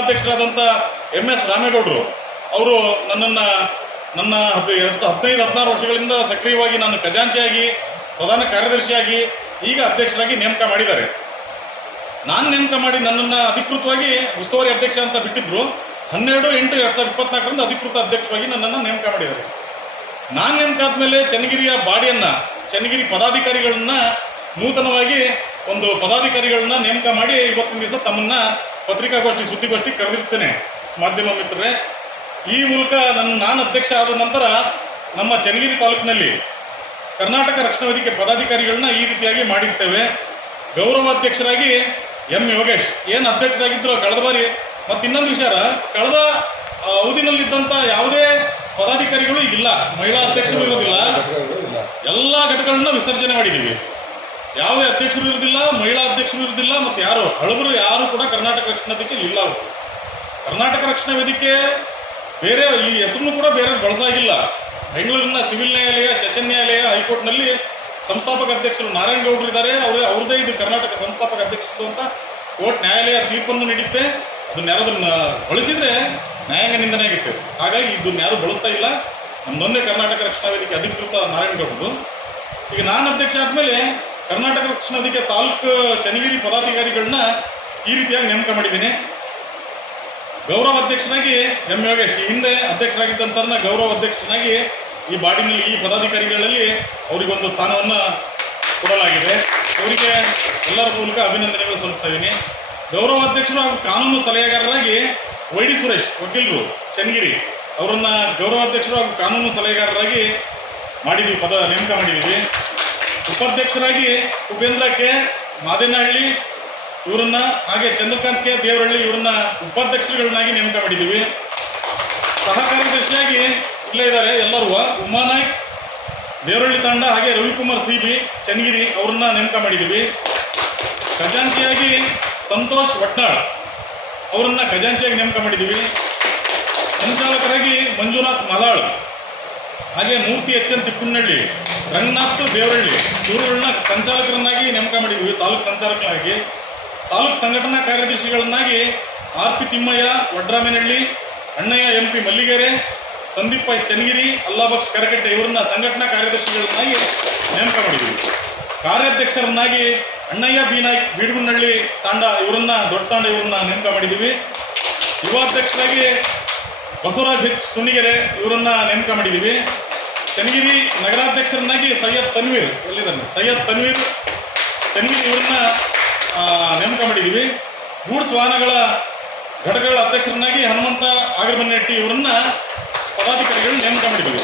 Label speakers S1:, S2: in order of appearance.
S1: ಅಧ್ಯಕ್ಷರಾದಂಥ M S ರಾಮೇಗೌಡರು, ಅವರು ನನ್ನನ್ನು, ನನ್ನ ಎರಡು ಸಾವಿರದ ಹದಿನೈದು, ಹದಿನಾರು ವರ್ಷಗಳಿಂದ ಸಕ್ರಿಯವಾಗಿ ನಾನು ಖಜಾಂಚಿಯಾಗಿ, ಪ್ರಧಾನ ಕಾರ್ಯದರ್ಶಿಯಾಗಿ ಈಗ ಅಧ್ಯಕ್ಷರಾಗಿ ನೇಮಕ ಮಾಡಿದ್ದಾರೆ. ನಾನು ನೇಮಕ ಮಾಡಿ ನನ್ನನ್ನು ಅಧಿಕೃತವಾಗಿ ಉಸ್ತುವಾರಿ ಅಧ್ಯಕ್ಷ ಅಂತ ಬಿಟ್ಟಿದ್ರು, ಹನ್ನೆರಡು, ಎಂಟು, ಎರಡು ಸಾವಿರದ ಇಪ್ಪತ್ನಾಲ್ಕರಿಂದ ಅಧಿಕೃತ ಅಧ್ಯಕ್ಷವಾಗಿ ನನ್ನನ್ನು ನೇಮಕ ಮಾಡಿದ್ದಾರೆ. ನಾನು ನೇಮಕ ಆದಮೇಲೆ ಚನ್ನಗಿರಿಯ ಬಾಡಿಯನ್ನು, ಚನ್ನಗಿರಿ ಪದಾಧಿಕಾರಿಗಳನ್ನ ನೂತನವಾಗಿ ಒಂದು ಪದಾಧಿಕಾರಿಗಳನ್ನ ನೇಮಕ ಮಾಡಿ ಇವತ್ತಿನ ದಿವಸ ತಮ್ಮನ್ನ ಪತ್ರಿಕಾಗೋಷ್ಠಿ ಸುದ್ದಿಗೋಷ್ಠಿ ಕರೆದಿರ್ತೇನೆ. ಮಾಧ್ಯಮ ಮಿತ್ರರೇ ಈ ಮೂಲಕ ನನ್ನ ನಾನು ಅಧ್ಯಕ್ಷ ಆದ ನಂತರ ನಮ್ಮ ಚನ್ನಗಿರಿ ತಾಲೂಕಿನಲ್ಲಿ ಕರ್ನಾಟಕ ರಕ್ಷಣಾ ವೇದಿಕೆ ಪದಾಧಿಕಾರಿಗಳನ್ನ ಈ ರೀತಿಯಾಗಿ ಮಾಡಿರ್ತೇವೆ. ಗೌರವಾಧ್ಯಕ್ಷರಾಗಿ ಎಂ. ಯೋಗೇಶ್. ಏನು ಅಧ್ಯಕ್ಷರಾಗಿದ್ದರು ಕಳೆದ ಬಾರಿ ಮತ್ತು ಇನ್ನೊಂದು ವಿಚಾರ ಕಳೆದ ಅವಧಿನಲ್ಲಿದ್ದಂಥ ಯಾವುದೇ ಪದಾಧಿಕಾರಿಗಳು ಇಲ್ಲ. ಮಹಿಳಾ ಅಧ್ಯಕ್ಷರು ಇರೋದಿಲ್ಲ. ಎಲ್ಲ ಘಟಕಗಳನ್ನ ವಿಸರ್ಜನೆ ಮಾಡಿದ್ದೀವಿ. ಯಾವುದೇ ಅಧ್ಯಕ್ಷರು ಇರೋದಿಲ್ಲ ಮಹಿಳಾ ಅಧ್ಯಕ್ಷರು ಇರೋದಿಲ್ಲ ಮತ್ತು ಯಾರು? ಹಳಬರು ಯಾರು ಕೂಡ ಕರ್ನಾಟಕ ರಕ್ಷಣಾ ವೇದಿಕೆ ಇಲ್ಲ ಅವರು. ಕರ್ನಾಟಕ ರಕ್ಷಣಾ ವೇದಿಕೆ ಬೇರೆ, ಈ ಹೆಸರನ್ನು ಕೂಡ ಬೇರೆ ಬಳಸಾಗಿಲ್ಲ. ಬೆಂಗಳೂರಿನ ಸಿವಿಲ್ ನ್ಯಾಯಾಲಯ, ಸೆಷನ್ ನ್ಯಾಯಾಲಯ, ಹೈಕೋರ್ಟ್ನಲ್ಲಿ ಸಂಸ್ಥಾಪಕ ಅಧ್ಯಕ್ಷರು ನಾರಾಯಣ ಗೌಡರು ಇದ್ದಾರೆ. ಅವರೇ ಅವ್ರದೇ ಇದು ಕರ್ನಾಟಕ ಸಂಸ್ಥಾಪಕ ಅಧ್ಯಕ್ಷರು ಅಂತ ಕೋರ್ಟ್ ನ್ಯಾಯಾಲಯ ತೀರ್ಪನ್ನು ನೀಡುತ್ತೆ ಅದನ್ನ ಯಾರಾದ್ರನ್ನ ಬಳಸಿದ್ರೆ ನ್ಯಾಯಾಂಗ ನಿಂದನೆ ಆಗುತ್ತೆ. ಹಾಗಾಗಿ ಇದನ್ನು ಯಾರು ಬಳಸ್ತಾ ಇಲ್ಲ. ನಮ್ಮೊಂದೇ ಕರ್ನಾಟಕ ರಕ್ಷಣಾ ವೇದಿಕೆ ಅಧಿಕೃತ ನಾರಾಯಣ ಗೌಡರು. ಈಗ ನಾನು ಅಧ್ಯಕ್ಷ ಆದಮೇಲೆ ಕರ್ನಾಟಕ ರಕ್ಷಣಾಧಿಕಾರಿ ತಾಲೂಕು ಚನ್ನಗಿರಿ ಪದಾಧಿಕಾರಿಗಳನ್ನ ಈ ರೀತಿಯಾಗಿ ನೇಮಕ ಮಾಡಿದ್ದೀನಿ. ಗೌರವ ಅಧ್ಯಕ್ಷನಾಗಿ ಎಂ. ಯೋಗೇಶ್ ಹಿಂದೆ ಅಧ್ಯಕ್ಷರಾಗಿದ್ದಂಥವ್ರನ್ನ ಗೌರವ ಅಧ್ಯಕ್ಷನಾಗಿ ಈ ಬಾಡಿನಲ್ಲಿ ಈ ಪದಾಧಿಕಾರಿಗಳಲ್ಲಿ ಅವರಿಗೊಂದು ಸ್ಥಾನವನ್ನು ಕೊಡಲಾಗಿದೆ. ಅವರಿಗೆ ಎಲ್ಲರ ಮೂಲಕ ಅಭಿನಂದನೆಗಳು ಸಲ್ಲಿಸ್ತಾ ಇದ್ದೀನಿ. ಗೌರವ ಅಧ್ಯಕ್ಷರು ಹಾಗೂ ಕಾನೂನು ಸಲಹೆಗಾರರಾಗಿ ವೈ ಡಿ ಸುರೇಶ್, ವಕೀಲರು, ಚನ್ನಗಿರಿ, ಅವರನ್ನು ಗೌರವಾಧ್ಯಕ್ಷರು ಹಾಗೂ ಕಾನೂನು ಸಲಹೆಗಾರರಾಗಿ ಮಾಡಿದ್ದೀವಿ ಪದ ನೇಮಕ ಮಾಡಿದ್ದೀವಿ ಉಪಾಧ್ಯಕ್ಷರಾಗಿ ಉಪೇಂದ್ರ ಕೆ ಮಾದೇನಹಳ್ಳಿ, ಇವರನ್ನ, ಹಾಗೆ ಚಂದ್ರಕಾಂತ್ ಕೆ ದೇವರಹಳ್ಳಿ ಇವರನ್ನ ಉಪಾಧ್ಯಕ್ಷರುಗಳನ್ನಾಗಿ ನೇಮಕ ಮಾಡಿದ್ದೀವಿ. ಸಹ ಕಾರ್ಯದರ್ಶಿಯಾಗಿ ಇಲ್ಲೇ ಇದ್ದಾರೆ ಎಲ್ಲರೂ. ಉಮಾನಾಯ್ಕ್, ದೇವರಹಳ್ಳಿ ತಂಡ, ಹಾಗೆ ರವಿಕುಮಾರ್ ಸಿ ಬಿ, ಚನ್ನಗಿರಿ ಅವ್ರನ್ನ ನೇಮಕ ಮಾಡಿದ್ದೀವಿ. ಖಜಾಂಚಿಯಾಗಿ ಸಂತೋಷ್ ವಟ್ನಾಳ್ ಅವರನ್ನ ಖಜಾಂಚಿಯಾಗಿ ನೇಮಕ ಮಾಡಿದ್ದೀವಿ. ಸಂಚಾಲಕರಾಗಿ ಮಂಜುನಾಥ್ ಮಲಾಳ್, ಹಾಗೆ ಮೂರ್ತಿ ಎಚ್ ಎನ್ ತಿಪ್ಪನಹಳ್ಳಿ ರಂಗನಾಥ್ ದೇವರಳ್ಳಿ ಇವರುಗಳನ್ನ ಸಂಚಾಲಕರನ್ನಾಗಿ ನೇಮಕ ಮಾಡಿದ್ವಿ ತಾಲೂಕು ಸಂಚಾಲಕರಾಗಿ. ತಾಲೂಕು ಸಂಘಟನಾ ಕಾರ್ಯದರ್ಶಿಗಳನ್ನಾಗಿ R P Thimmaiah, Vadramenahalli, Annaiah M P Mallighere, Sandeep Pai Channagiri Allabaksh Karakatte ಇವರನ್ನ ಸಂಘಟನಾ ಕಾರ್ಯದರ್ಶಿಗಳನ್ನಾಗಿ ನೇಮಕ ಮಾಡಿದ್ವಿ ಕಾರ್ಯಾಧ್ಯಕ್ಷರನ್ನಾಗಿ ಅಣ್ಣಯ್ಯ ಬಿ ನಾಯ್ಕ್ ಬೀಡುಗುನ್ನಹಳ್ಳಿ ತಾಂಡ ಇವರನ್ನ, ದೊಡ್ಡ ತಾಂಡ ಇವರನ್ನ ನೇಮಕ ಮಾಡಿದ್ದೀವಿ ಯುವಾಧ್ಯಕ್ಷರಾಗಿ ಬಸವರಾಜ್ ಹೆಚ್ ಸುಣಿಗೆರೆ ಇವರನ್ನ ನೇಮಕ ಮಾಡಿದ್ದೀವಿ ಚನ್ನಗಿರಿ ನಗರಾಧ್ಯಕ್ಷರನ್ನಾಗಿ ಸೈಯದ್ ತನ್ವೀರ್ ಎಲ್ಲಿದ್ದಾನೆ ಸೈಯದ್ ತನ್ವೀರ್, ಚನ್ನಗಿರಿ ಇವರನ್ನ ನೇಮಕ ಮಾಡಿದ್ದೀವಿ ಗೂಡ್ಸ್ ವಾಹನಗಳ ಘಟಕಗಳ ಅಧ್ಯಕ್ಷರನ್ನಾಗಿ ಹನುಮಂತ ಆಗರಬನ್ನೆಟ್ಟಿ ಇವರನ್ನ ಪದಾಧಿಕಾರಿಗಳು ನೇಮಕ ಮಾಡಿದ್ದೀವಿ